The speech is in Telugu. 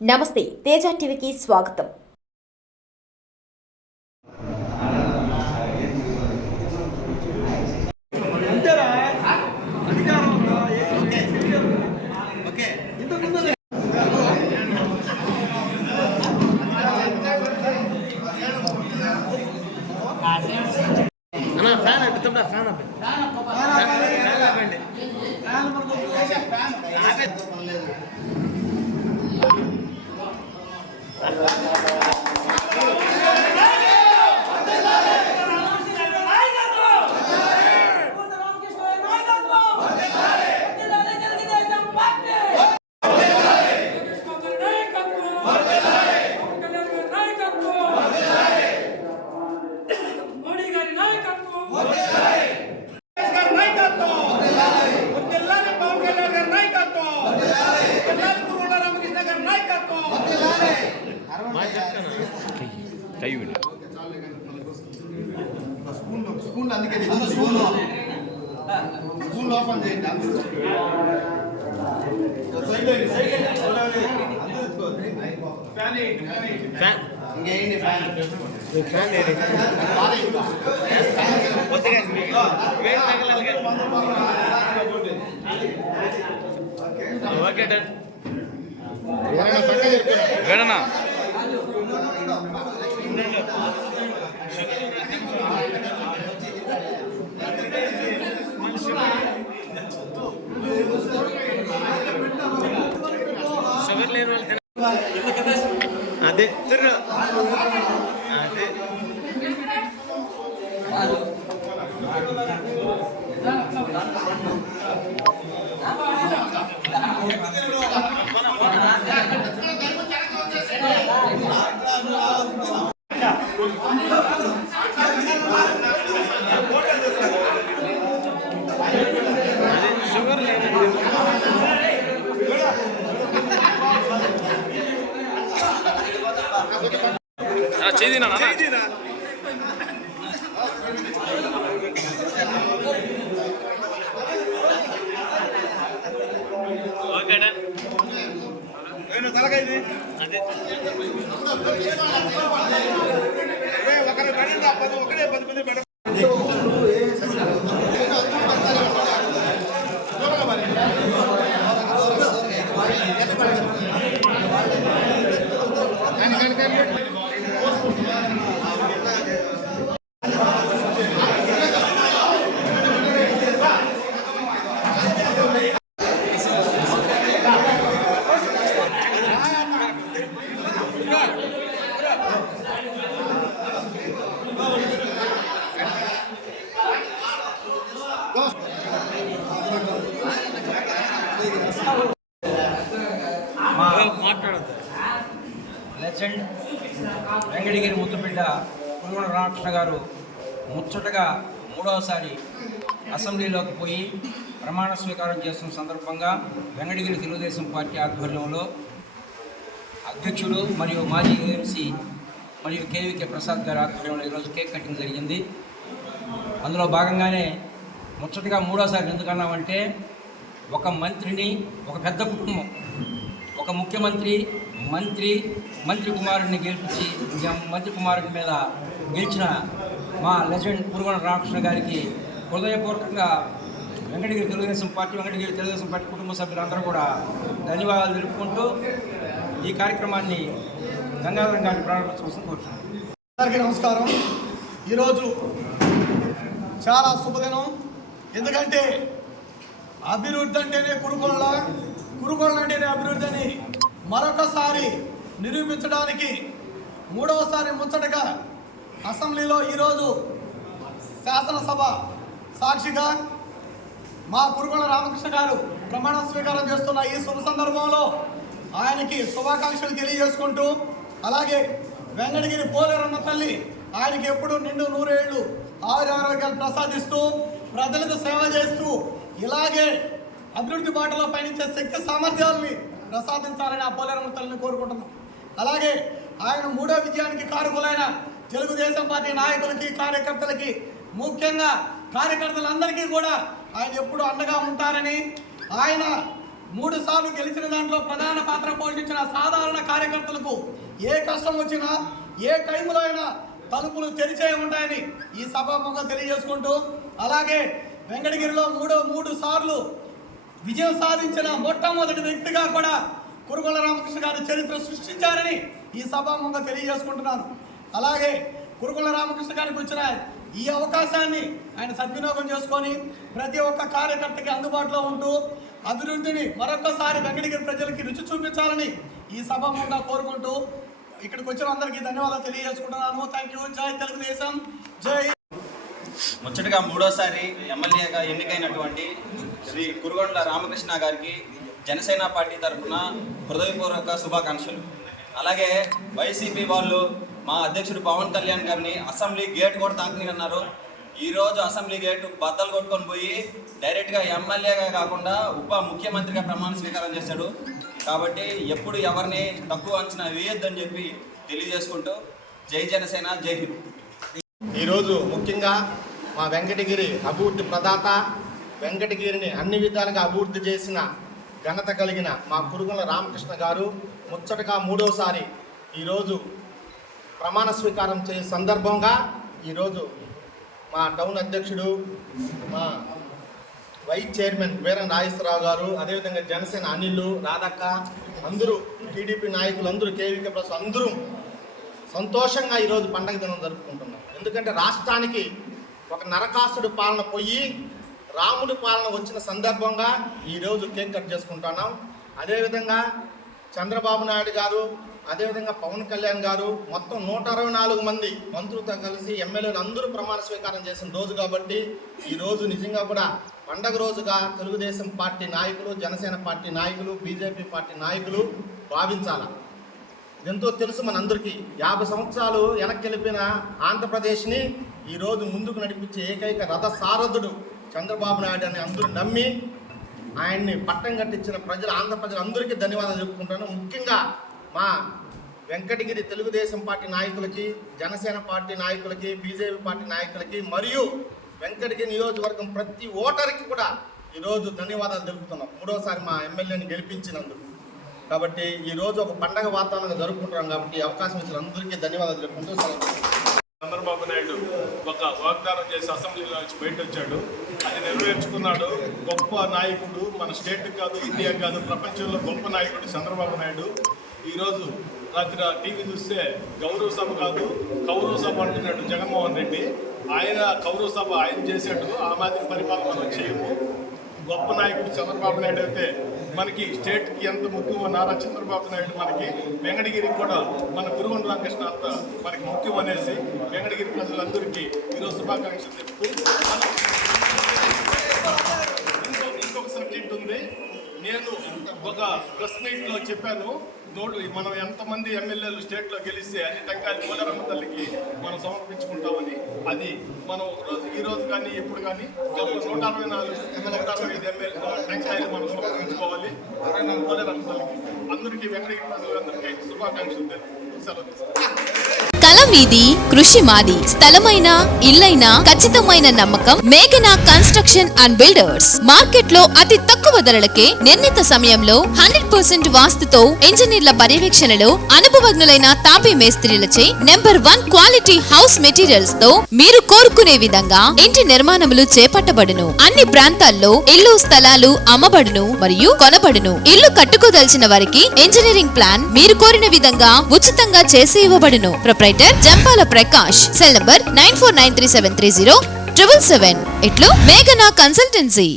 నమస్తే, తేజ టీవీకి స్వాగతం. స్కూల్ అందుకే స్కూల్ ఓపెన్ చేయండి. ఇంకేంటి ఫ్యాన్ ఓకే డన్ వేడనా షుగర్ లేని వాళ్ళు అదే తిరు అదే షుగర్ లేని చేదినా ఓకే తలకైంది అదే ఒకరి పడింది ఒకడే 10 మంది పెట్ట మాట్లాడద్దు. లెజెండ్ వెంకటగిరి ముద్దుబిడ్డ పురుగున రామకృష్ణ గారు ముచ్చటగా మూడవసారి అసెంబ్లీలోకి పోయి ప్రమాణ స్వీకారం చేస్తున్న సందర్భంగా వెంకటగిరి తెలుగుదేశం పార్టీ ఆధ్వర్యంలో అధ్యక్షుడు మరియు మాజీ ఏఎంసీ మరియు కేవీకే ప్రసాద్ గారి ఆధ్వర్యంలో ఈరోజు కేక్ కటింగ్ జరిగింది. అందులో భాగంగానే ముచ్చటగా మూడోసారి ఎందుకన్నామంటే ఒక మంత్రిని, ఒక పెద్ద కుటుంబం, ఒక ముఖ్యమంత్రి, మంత్రి కుమారుడిని గెలిపించి మంత్రి కుమారుడి మీద గెలిచిన మా లెజెండ్ పురుగున రామకృష్ణ గారికి హృదయపూర్వకంగా వెంకటగిరి తెలుగుదేశం పార్టీ కుటుంబ సభ్యులందరూ కూడా ధన్యవాదాలు తెలుపుకుంటూ ఈ కార్యక్రమాన్ని గంగాధరం గారిని ప్రారంభించవలసిన కోరుతున్నాను. అందరికీ నమస్కారం. ఈరోజు చాలా శుభదినం. ఎందుకంటే అభివృద్ధి అంటేనే కురుకొండ అంటేనే అభివృద్ధి అని మరొకసారి నిరూపించడానికి మూడవసారి ముచ్చటగా అసెంబ్లీలో ఈరోజు శాసనసభ సాక్షిగా మా కురుకొండ రామకృష్ణ గారు ప్రమాణ స్వీకారం చేస్తున్న ఈ శుభ సందర్భంలో ఆయనకి శుభాకాంక్షలు తెలియజేసుకుంటూ, అలాగే వెంకటగిరి పోలేరమ్మ తల్లి ఆయనకి ఎప్పుడు నిండు 100 ఏళ్ళు ఆరోగ్యాలు ప్రసాదిస్తూ ప్రజలకు సేవ చేస్తూ ఇలాగే అభివృద్ధి బాటలో పయనించే శక్తి సామర్థ్యాలని ప్రసాదించాలని ఆ పోలేరమ్మ తల్లిని కోరుకుంటున్నాం. అలాగే ఆయన 3వ విజయానికి కారకులైన తెలుగుదేశం పార్టీ నాయకులకి, కార్యకర్తలకి, ముఖ్యంగా కార్యకర్తలందరికీ కూడా ఆయన ఎప్పుడు అండగా ఉంటారని, ఆయన 3 సార్లు గెలిచిన దాంట్లో ప్రధాన పాత్ర పోషించిన సాధారణ కార్యకర్తలకు ఏ కష్టం వచ్చినా ఏ టైంలో అయినా తలుపులు తెరిచే ఉంటాయని ఈ సభాముఖంగా తెలియజేసుకుంటూ, అలాగే వెంకటగిరిలో 3 సార్లు విజయం సాధించిన మొట్టమొదటి వ్యక్తిగా కూడా కురుగొండ రామకృష్ణ గారి చరిత్ర సృష్టించారని ఈ సభాముఖంగా తెలియజేసుకుంటున్నాను. అలాగే కురుగొండ రామకృష్ణ గారికి వచ్చిన ఈ అవకాశాన్ని ఆయన సద్వినియోగం చేసుకొని ప్రతి ఒక్క కార్యకర్తకి అందుబాటులో ఉంటూ అభివృద్ధిని మరొకసారి వెంకటగిరి ప్రజలకి రుచి చూపించాలని ఈ సభాముఖంగా కోరుకుంటూ ఇక్కడికి వచ్చిన అందరికీ ధన్యవాదాలు తెలియజేసుకుంటున్నాను. Thank you. జై తెలుగుదేశం, జై. ముచ్చటగా 3వసారి ఎమ్మెల్యేగా ఎన్నికైనటువంటి శ్రీ కురుగొండ రామకృష్ణ గారికి జనసేన పార్టీ తరఫున హృదయపూర్వక శుభాకాంక్షలు. అలాగే వైసీపీ వాళ్ళు మా అధ్యక్షుడు పవన్ కళ్యాణ్ గారిని అసెంబ్లీ గేట్ కూడా తాకనిరన్నారు. ఈరోజు అసెంబ్లీ గేటు బద్దలు కొట్టుకొని పోయి డైరెక్ట్గా ఎమ్మెల్యేగా కాకుండా ఉప ముఖ్యమంత్రిగా ప్రమాణ స్వీకారం చేశాడు. కాబట్టి ఎప్పుడు ఎవరిని తక్కువ అంచనా వేయొద్దని చెప్పి తెలియజేసుకుంటూ జై జనసేన, జై హింద్. ఈరోజు ముఖ్యంగా మా వెంకటగిరి అభివృద్ధి ప్రదాత, వెంకటగిరిని అన్ని విధాలుగా అభివృద్ధి చేసిన ఘనత కలిగిన మా కురుగొండ రామకృష్ణ గారు ముచ్చటగా 3వసారి ఈరోజు ప్రమాణ స్వీకారం చేసే సందర్భంగా ఈరోజు మా టౌన్ అధ్యక్షుడు, మా వైస్ చైర్మన్ వీర నాగేశ్వరరావు గారు, అదేవిధంగా జనసేన అనిల్, రాధక్క, అందరూ టీడీపీ నాయకులు అందరూ, కేవీకే ప్లస్ అందరూ సంతోషంగా ఈరోజు పండగ దినం జరుపుకుంటున్నాం. ఎందుకంటే రాష్ట్రానికి ఒక నరకాసుడు పాలన పోయి రాముడి పాలన వచ్చిన సందర్భంగా ఈరోజు కేక్ కట్ చేసుకుంటున్నాం. అదేవిధంగా చంద్రబాబు నాయుడు గారు, అదేవిధంగా పవన్ కళ్యాణ్ గారు మొత్తం 164 మంది మంత్రులతో కలిసి ఎమ్మెల్యేలు అందరూ ప్రమాణ స్వీకారం చేసిన రోజు కాబట్టి ఈరోజు నిజంగా కూడా పండగ రోజుగా తెలుగుదేశం పార్టీ నాయకులు, జనసేన పార్టీ నాయకులు, బీజేపీ పార్టీ నాయకులు భావించాల. ఎంతో తెలుసు మనందరికీ 50 సంవత్సరాలు వెనక్కి వెళ్ళిపోయిన ఆంధ్రప్రదేశ్ని ఈరోజు ముందుకు నడిపించే ఏకైక రథ సారథుడు చంద్రబాబు నాయుడు అని అందరూ నమ్మి ఆయన్ని పట్టం కట్టించిన ప్రజలు, ఆంధ్ర ప్రజలందరికీ ధన్యవాదాలు చెప్పుకుంటాను. ముఖ్యంగా మా వెంకటగిరి తెలుగుదేశం పార్టీ నాయకులకి, జనసేన పార్టీ నాయకులకి, బీజేపీ పార్టీ నాయకులకి మరియు వెంకటగిరి నియోజకవర్గం ప్రతి ఓటర్కి కూడా ఈరోజు ధన్యవాదాలు తెలుపుతున్నాం 3వసారి మా ఎమ్మెల్యేని గెలిపించినందుకు. కాబట్టి ఈరోజు ఒక పండగ వాతావరణంగా జరుపుకుంటున్నాం కాబట్టి అవకాశం ఇచ్చిన అందరికీ ధన్యవాదాలు చెప్పుకుంటూ చంద్రబాబు నాయుడు ఒక వాగ్దానం చేసి అసెంబ్లీలో నుంచి బయట వచ్చాడు, అది నెరవేర్చుకున్నాడు. గొప్ప నాయకుడు, మన స్టేట్ కాదు, ఇండియా కాదు, ప్రపంచంలో గొప్ప నాయకుడు చంద్రబాబు నాయుడు. ఈరోజు రాత్రి టీవీ చూస్తే గౌరవ సభ కాదు కౌరవ సభ అంటున్నాడు జగన్మోహన్ రెడ్డి. ఆయన కౌరవ సభ ఆయన చేశాడు, ఆ మాదిరి పరిపాలన మనం చేయము. గొప్ప నాయకుడు చంద్రబాబు నాయుడు అయితే మనకి స్టేట్కి ఎంత ముఖ్యమో నారా చంద్రబాబు నాయుడు మనకి వెంకటగిరికి కూడా మన కురుగొండ రామకృష్ణ అంత మనకి ముఖ్యం అనేసి వెంకటగిరి ప్రజలందరికీ ఈరోజు శుభాకాంక్షలు చెప్తూ, ఇంకొక సబ్జెక్ట్ ఉంది. నేను ఒక ప్రెస్ మీట్లో చెప్పాను, మనం ఎంతమంది ఎమ్మెల్యేలు స్టేట్లో గెలిస్తే అన్ని టెంకాయలు పోలేరమ్మ తల్లికి మనం సమర్పించుకుంటామని. అది మనం ఒకరోజు ఈరోజు కానీ ఎప్పుడు కానీ 165 టెంకాయలు మనం సమర్పించుకోవాలి 64 పోలేరమ్మ తల్లికి. అందరికీ వెంకటగిరి ప్రజలందరికీ శుభాకాంక్షలు కల మీది, కృషి మాది. స్థలమైన, ఇల్లైనా ఖచ్చితమైన నమ్మకం మేఘనా కన్స్ట్రక్షన్ అండ్ బిల్డర్స్. మార్కెట్ లో అతి తక్కువ ధరలకే నిర్ణీత సమయంలో 100% వాస్తుతో ఇంజనీర్ల పర్యవేక్షణలో అనుభవజ్ఞులైన తాపీ మేస్త్రీలచే #1 క్వాలిటీ హౌస్ మెటీరియల్స్ తో మీరు కోరుకునే విధంగా ఇంటి నిర్మాణములు చేపట్టబడును. అన్ని ప్రాంతాల్లో ఇల్లు స్థలాలు అమ్మబడును మరియు కొనబడును. ఇల్లు కట్టుకోదలిచిన వారికి ఇంజనీరింగ్ ప్లాన్ మీరు కోరిన విధంగా ఉచితంగా చేసి ఇవ్వబడును. Proprietor Jampala Prakash. Cell number 9493730777. ఇట్లు మేఘనా కన్సల్టెన్సీ.